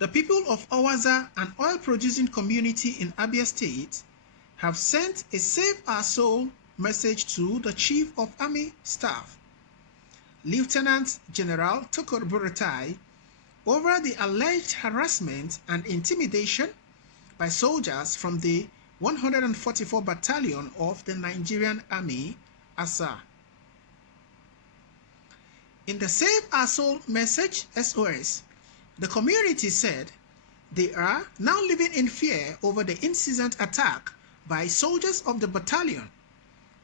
The people of Owaza, an oil-producing community in Abia State, have sent a Save Our Soul message to the Chief of Army Staff, Lieutenant General Buratai, over the alleged harassment and intimidation by soldiers from the 144 Battalion of the Nigerian Army, ASA. In the Save Our Soul message, SOS, the community said they are now living in fear over the incessant attack by soldiers of the battalion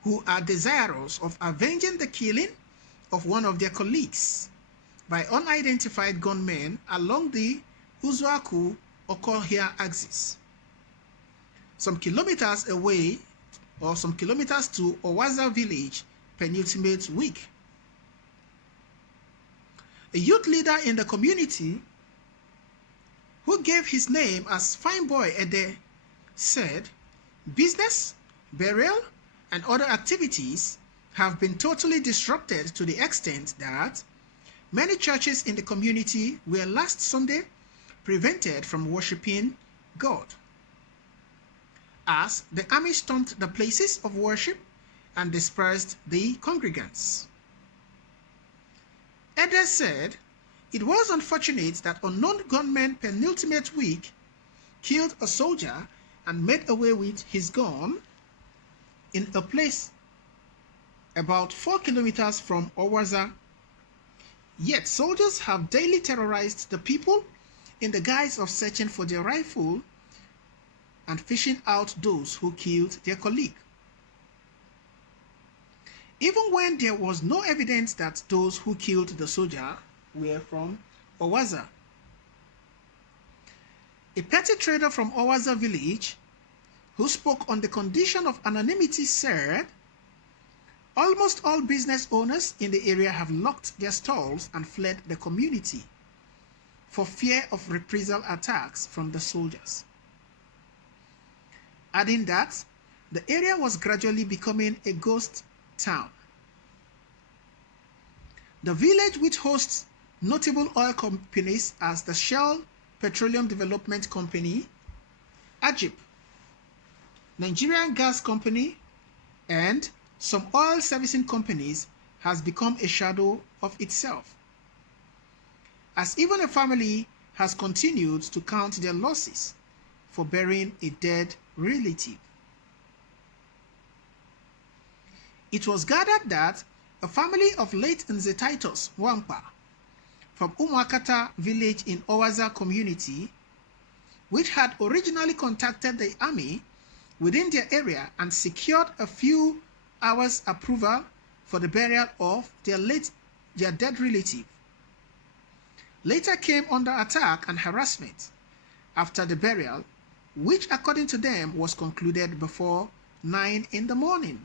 who are desirous of avenging the killing of one of their colleagues by unidentified gunmen along the Uzuaku-Okohia axis, some kilometers away or some kilometers to Owaza village penultimate week. A youth leader in the community who gave his name as Fine Boy Ede said business, burial, and other activities have been totally disrupted to the extent that many churches in the community were last Sunday prevented from worshiping God, as the army stormed the places of worship and dispersed the congregants. Ede said it was unfortunate that unknown gunmen penultimate week killed a soldier and made away with his gun in a place about 4 kilometers from Owaza. Yet soldiers have daily terrorized the people in the guise of searching for their rifle and fishing out those who killed their colleague, even when there was no evidence that those who killed the soldier were from Owaza. A petty trader from Owaza village who spoke on the condition of anonymity said almost all business owners in the area have locked their stalls and fled the community for fear of reprisal attacks from the soldiers, adding that the area was gradually becoming a ghost town. The village, which hosts notable oil companies as the Shell Petroleum Development Company, AGIP, Nigerian Gas Company, and some oil servicing companies, has become a shadow of itself, as even a family has continued to count their losses for burying a dead relative. It was gathered that a family of late Nze Titus Wampa from Umuakata village in Owaza community, which had originally contacted the army within their area and secured a few hours approval for the burial of their dead relative, later came under attack and harassment after the burial, which according to them was concluded before 9 in the morning.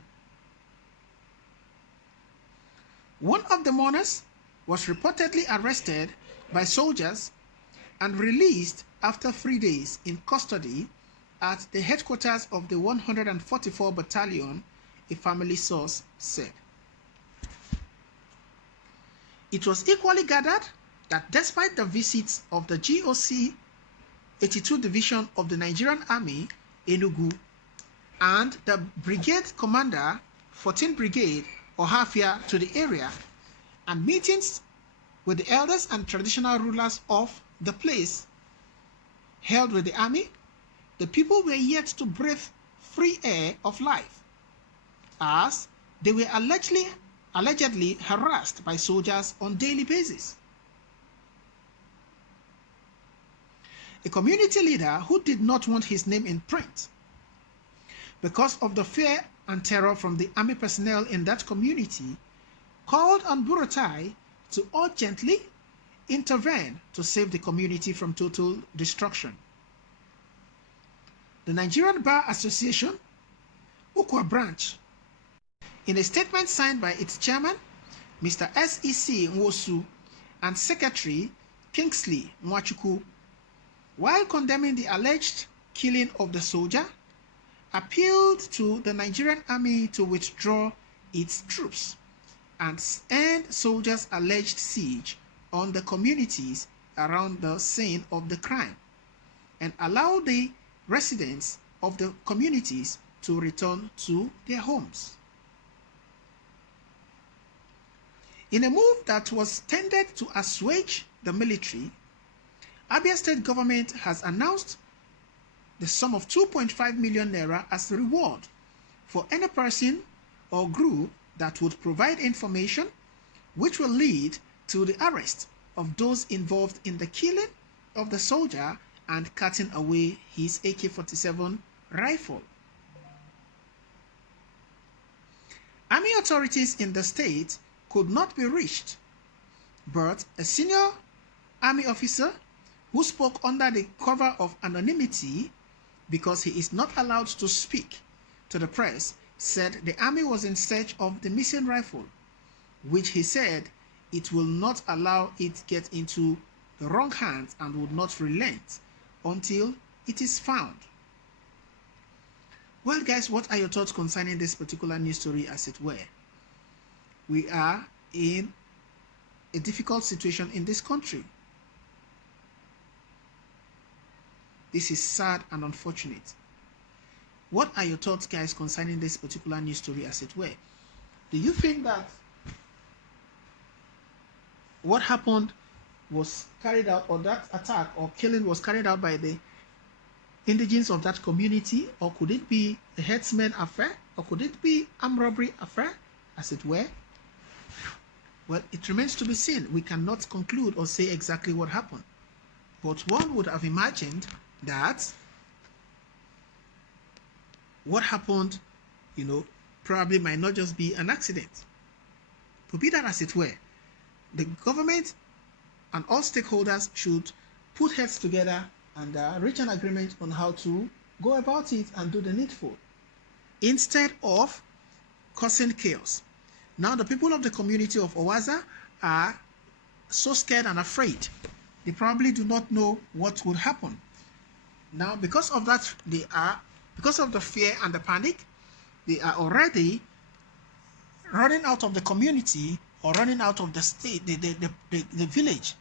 One of the mourners was reportedly arrested by soldiers and released after 3 days in custody at the headquarters of the 144 Battalion, a family source said. It was equally gathered that despite the visits of the GOC 82 Division of the Nigerian Army, Enugu, and the Brigade Commander, 14th Brigade, Ohafia, to the area, and meetings with the elders and traditional rulers of the place held with the army, the people were yet to breathe free air of life, as they were allegedly harassed by soldiers on daily basis. A community leader who did not want his name in print because of the fear and terror from the army personnel in that community called on Buratai to urgently intervene to save the community from total destruction. The Nigerian Bar Association, Ukwa branch, in a statement signed by its chairman, Mr. SEC Nwosu, and Secretary Kingsley Nwachukwu, while condemning the alleged killing of the soldier, appealed to the Nigerian army to withdraw its troops and end soldiers' alleged siege on the communities around the scene of the crime and allow the residents of the communities to return to their homes. In a move that was tended to assuage the military, Abia state government has announced the sum of 2.5 million naira as a reward for any person or group that would provide information which will lead to the arrest of those involved in the killing of the soldier and cutting away his AK-47 rifle. Army authorities in the state could not be reached, but a senior army officer who spoke under the cover of anonymity because he is not allowed to speak to the press said the army was in search of the missing rifle, which he said it will not allow it get into the wrong hands and would not relent until it is found. Well, guys, what are your thoughts concerning this particular news story, as it were? We are in a difficult situation in this country. This is sad and unfortunate. What are your thoughts, guys, concerning this particular news story, as it were? Do you think that what happened was carried out, or that attack or killing was carried out by the indigenes of that community, or could it be a herdsman affair, or could it be armed robbery affair, as it were? Well, it remains to be seen. We cannot conclude or say exactly what happened, but one would have imagined that what happened, probably might not just be an accident. But be that as it were, the government and all stakeholders should put heads together and reach an agreement on how to go about it and do the needful, instead of causing chaos. Now, the people of the community of Owaza are so scared and afraid. They probably do not know what would happen. Now, because of that, because of the fear and the panic, they are already running out of the community or running out of the state, the village,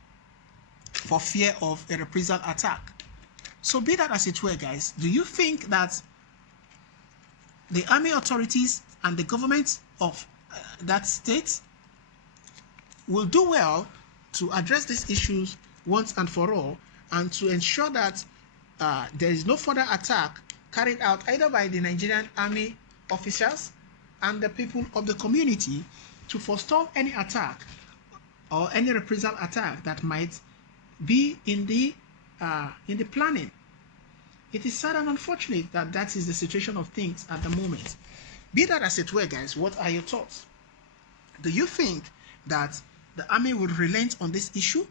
for fear of a reprisal attack. So be that as it were, guys, do you think that the army authorities and the government of that state will do well to address these issues once and for all, and to ensure that there is no further attack carried out either by the Nigerian army officials and the people of the community to forestall any attack or any reprisal attack that might be in the planning? It is sad and unfortunate that that is the situation of things at the moment. Be that as it were, guys, what are your thoughts? Do you think that the army will relent on this issue,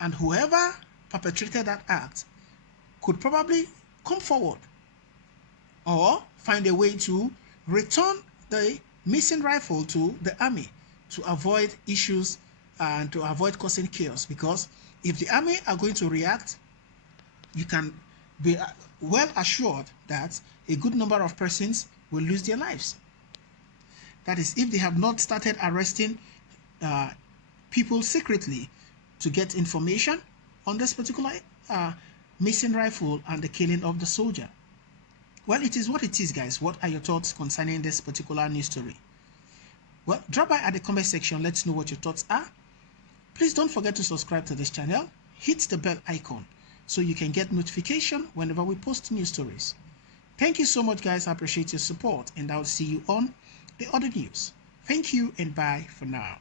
and whoever perpetrated that act could probably come forward or find a way to return the missing rifle to the army to avoid issues and to avoid causing chaos? Because if the army are going to react, you can be well assured that a good number of persons will lose their lives. That is, if they have not started arresting people secretly to get information on this particular missing rifle and the killing of the soldier. Well, it is what it is, guys. What are your thoughts concerning this particular news story? Well, drop by at the comment section. Let's know what your thoughts are. Please don't forget to subscribe to this channel. Hit the bell icon so you can get notification whenever we post new stories. Thank you so much, guys. I appreciate your support, and I'll see you on the other news. Thank you, and bye for now.